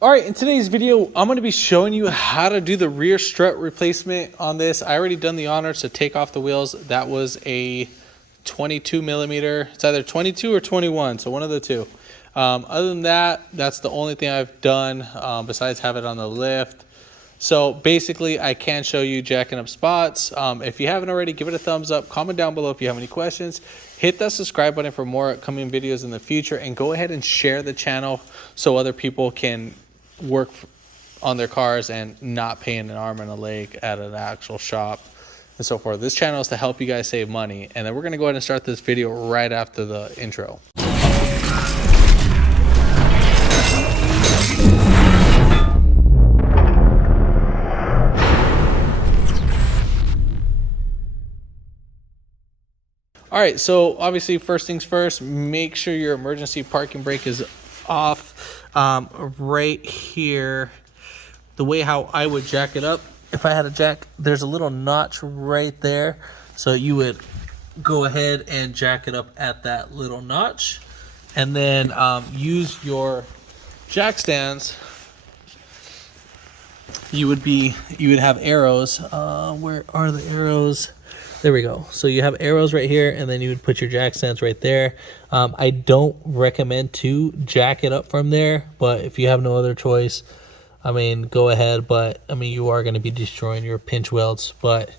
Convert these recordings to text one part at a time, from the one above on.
All right, in today's video, I'm gonna be showing you how to do the rear strut replacement on this. I already done the honors to take off the wheels. That was a 22 millimeter. It's either 22 or 21, so one of the two. Other than that, that's the only thing I've done besides have it on the lift. So basically, I can show you jacking up spots. If you haven't already, give it a thumbs up. Comment down below if you have any questions. Hit that subscribe button for more upcoming videos in the future. And go ahead and share the channel so other people can work on their cars and not paying an arm and a leg at an actual shop and so forth. This channel is to help you guys save money. And then we're going to go ahead and start this video right after the intro. All right, so obviously first things first, make sure your emergency parking brake is off. Right here, the way how I would jack it up, if I had a jack, there's a little notch right there. So you would go ahead and jack it up at that little notch, and then use your jack stands. You would have arrows. Where are the arrows? There we go. So you have arrows right here, and then you would put your jack stands right there. I don't recommend to jack it up from there, but if you have no other choice, I mean, go ahead. But I mean, you are going to be destroying your pinch welds, but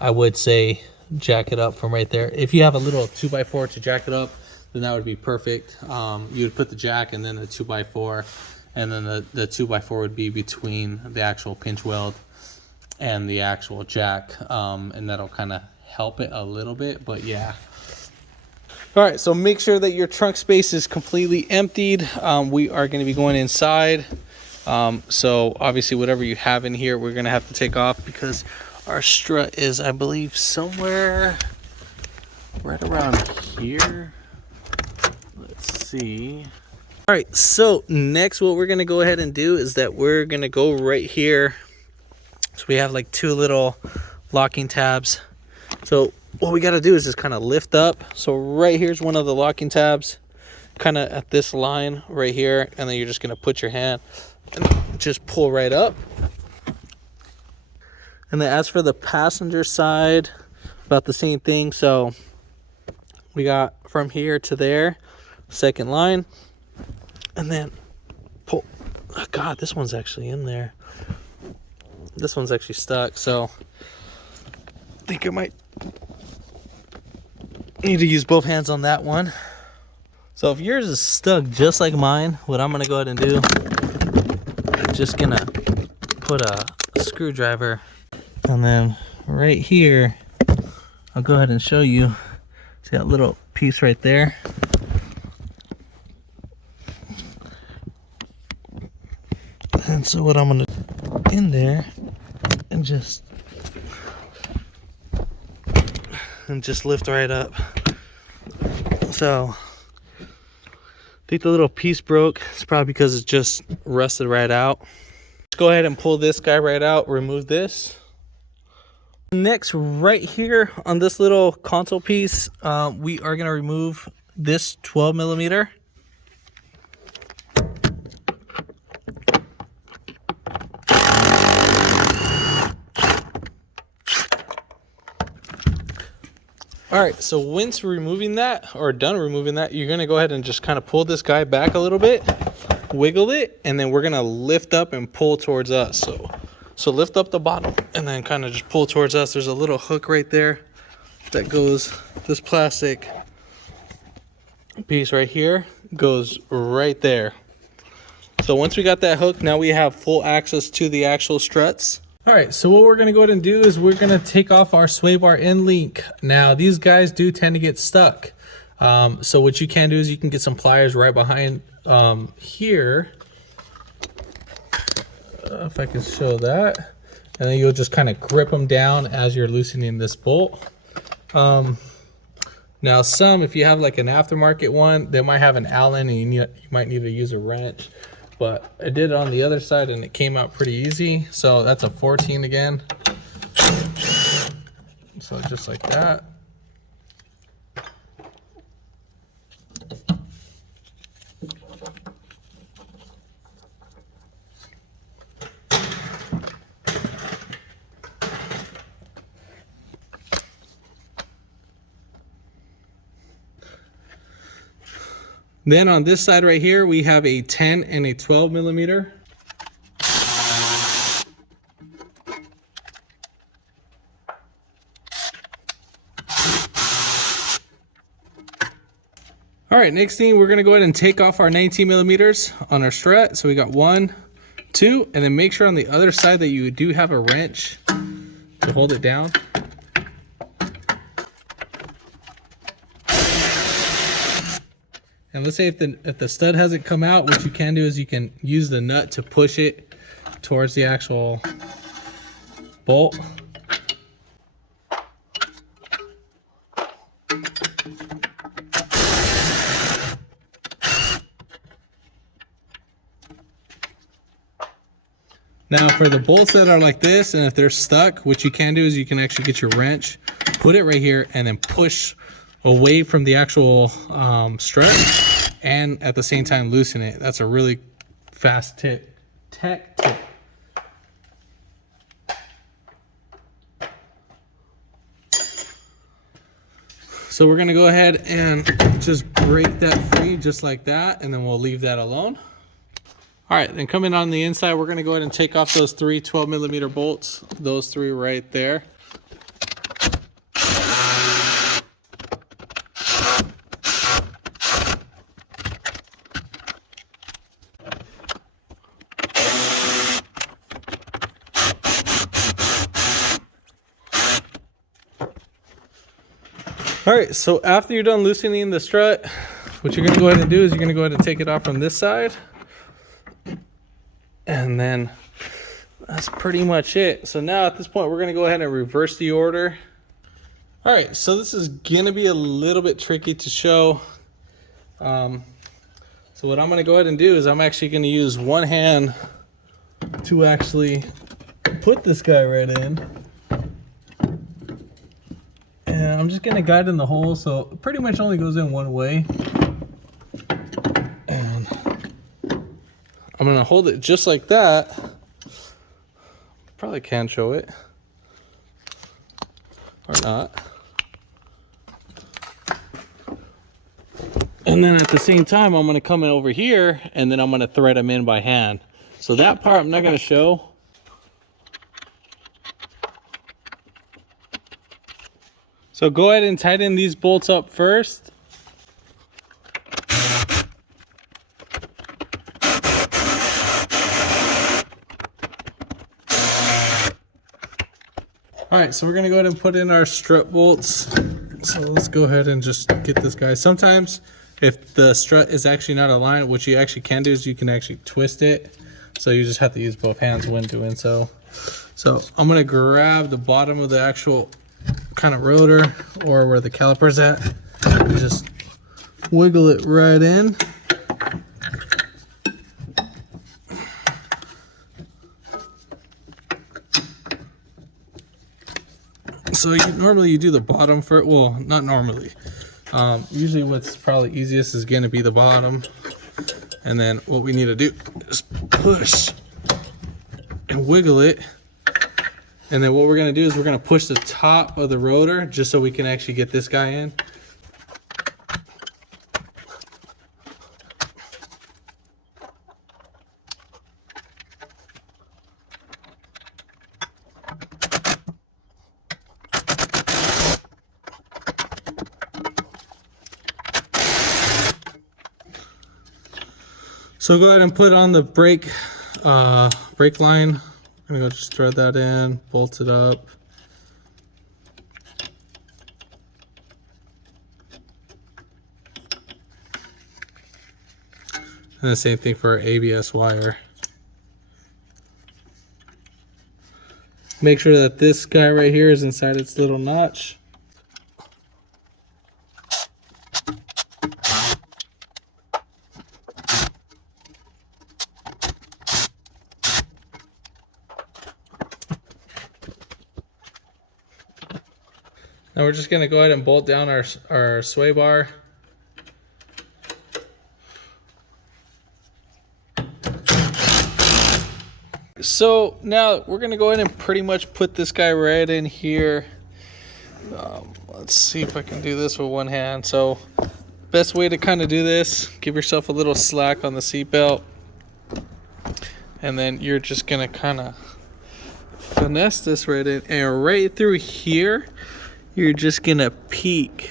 I would say jack it up from right there. If you have a little 2x4 to jack it up, then that would be perfect. You would put the jack and then the 2x4, and then the 2x4 would be between the actual pinch weld and the actual jack, and that'll kind of help it a little bit. But yeah, all right, so make sure that your trunk space is completely emptied. We are going to be going inside, so obviously whatever you have in here we're going to have to take off, because our strut is, I believe, somewhere right around here. Let's see. All right, so next what we're going to go ahead and do is that we're going to go right here. So we have like two little locking tabs. So what we got to do is just kind of lift up. So right here's one of the locking tabs, kind of at this line right here, and then you're just going to put your hand and just pull right up. And then as for the passenger side, about the same thing. So we got from here to there, second line, and then pull. Oh God, this one's actually in there. This one's actually stuck, so I think I might need to use both hands on that one. So if yours is stuck just like mine, what I'm gonna go ahead and do, I'm just gonna put a screwdriver, and then right here, I'll go ahead and show you. See that little piece right there? And so what I'm gonna do in there and just lift right up. So I think the little piece broke. It's probably because it just rusted right out. Let's go ahead and pull this guy right out, remove this. Next, right here on this little console piece, we are going to remove this 12 millimeter. All right, so once removing that, or done removing that, you're gonna go ahead and just kind of pull this guy back a little bit, wiggle it, and then we're gonna lift up and pull towards us. So lift up the bottom and then kind of just pull towards us. There's a little hook right there that goes, this plastic piece right here goes right there. So once we got that hook, now we have full access to the actual struts. All right, so what we're gonna go ahead and do is we're gonna take off our sway bar end link. Now, these guys do tend to get stuck. So what you can do is you can get some pliers right behind here. If I can show that. And then you'll just kind of grip them down as you're loosening this bolt. Now if you have like an aftermarket one, they might have an Allen, and you might need to use a wrench. But I did it on the other side and it came out pretty easy. So that's a 14 again. So just like that. Then on this side right here, we have a 10 and a 12 millimeter. All right, next thing, we're gonna go ahead and take off our 19 millimeters on our strut. So we got 1, 2, and then make sure on the other side that you do have a wrench to hold it down. And let's say if the stud hasn't come out, what you can do is you can use the nut to push it towards the actual bolt. Now for the bolts that are like this, and if they're stuck, what you can do is you can actually get your wrench, put it right here, and then push away from the actual strut, and at the same time loosen it. That's a really fast tech tip. So we're gonna go ahead and just break that free just like that, and then we'll leave that alone. All right, then coming on the inside, we're gonna go ahead and take off those 3 12 millimeter bolts, those 3 right there. All right, so after you're done loosening the strut, what you're gonna go ahead and do is you're gonna go ahead and take it off from this side. And then that's pretty much it. So now at this point, we're gonna go ahead and reverse the order. All right, so this is gonna be a little bit tricky to show. So what I'm gonna go ahead and do is I'm actually gonna use one hand to actually put this guy right in. And I'm just gonna guide in the hole, so it pretty much only goes in one way. And I'm gonna hold it just like that. Probably can show it, or not. And then at the same time, I'm gonna come in over here and then I'm gonna thread them in by hand. So that part I'm not gonna show. So go ahead and tighten these bolts up first. All right, so we're gonna go ahead and put in our strut bolts. So let's go ahead and just get this guy. Sometimes if the strut is actually not aligned, what you actually can do is you can actually twist it. So you just have to use both hands when doing so. So I'm gonna grab the bottom of the actual kind of rotor, or where the caliper's at, and just wiggle it right in. So normally you do the bottom first. Well, not normally. Usually what's probably easiest is going to be the bottom. And then what we need to do is push and wiggle it. And then what we're going to do is we're going to push the top of the rotor just so we can actually get this guy in. So go ahead and put on the brake line. I'm gonna go just thread that in, bolt it up. And the same thing for our ABS wire. Make sure that this guy right here is inside its little notch. Now we're just going to go ahead and bolt down our sway bar. So now we're going to go ahead and pretty much put this guy right in here. Let's see if I can do this with one hand. So best way to kind of do this, give yourself a little slack on the seatbelt, and then you're just gonna kind of finesse this right in, and right through here you're just gonna peek.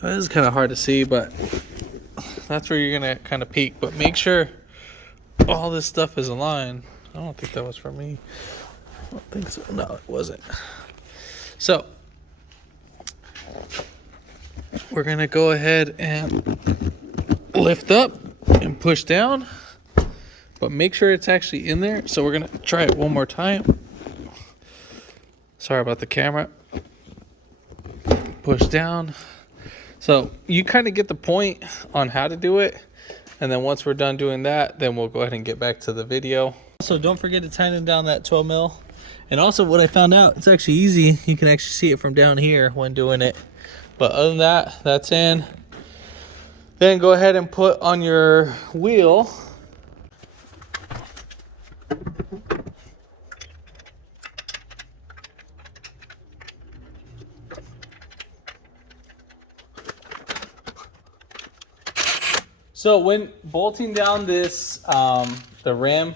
This is kind of hard to see, but that's where you're gonna kind of peek. But make sure all this stuff is aligned. I don't think that was for me. I don't think so. No, it wasn't. So we're gonna go ahead and lift up and push down, but make sure it's actually in there. So we're gonna try it one more time. Sorry about the camera. Push down. So you kind of get the point on how to do it. And then once we're done doing that, then we'll go ahead and get back to the video. Also, don't forget to tighten down that 12 mil. And also what I found out, it's actually easy. You can actually see it from down here when doing it. But other than that, that's in. Then go ahead and put on your wheel. So when bolting down this, the rim,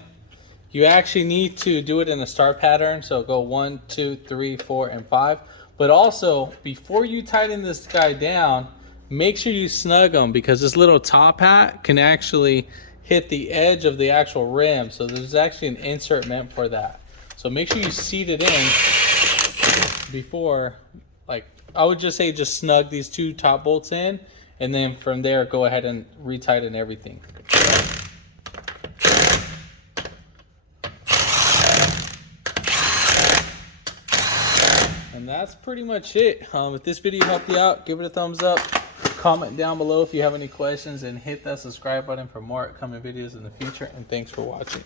you actually need to do it in a star pattern. So go 1, 2, 3, 4, and 5. But also, before you tighten this guy down, make sure you snug them, because this little top hat can actually hit the edge of the actual rim. So there's actually an insert meant for that. So make sure you seat it in before, like, I would just say just snug these 2 top bolts in. And then from there, go ahead and retighten everything. And that's pretty much it. If this video helped you out, give it a thumbs up. Comment down below if you have any questions, and hit that subscribe button for more upcoming videos in the future. And thanks for watching.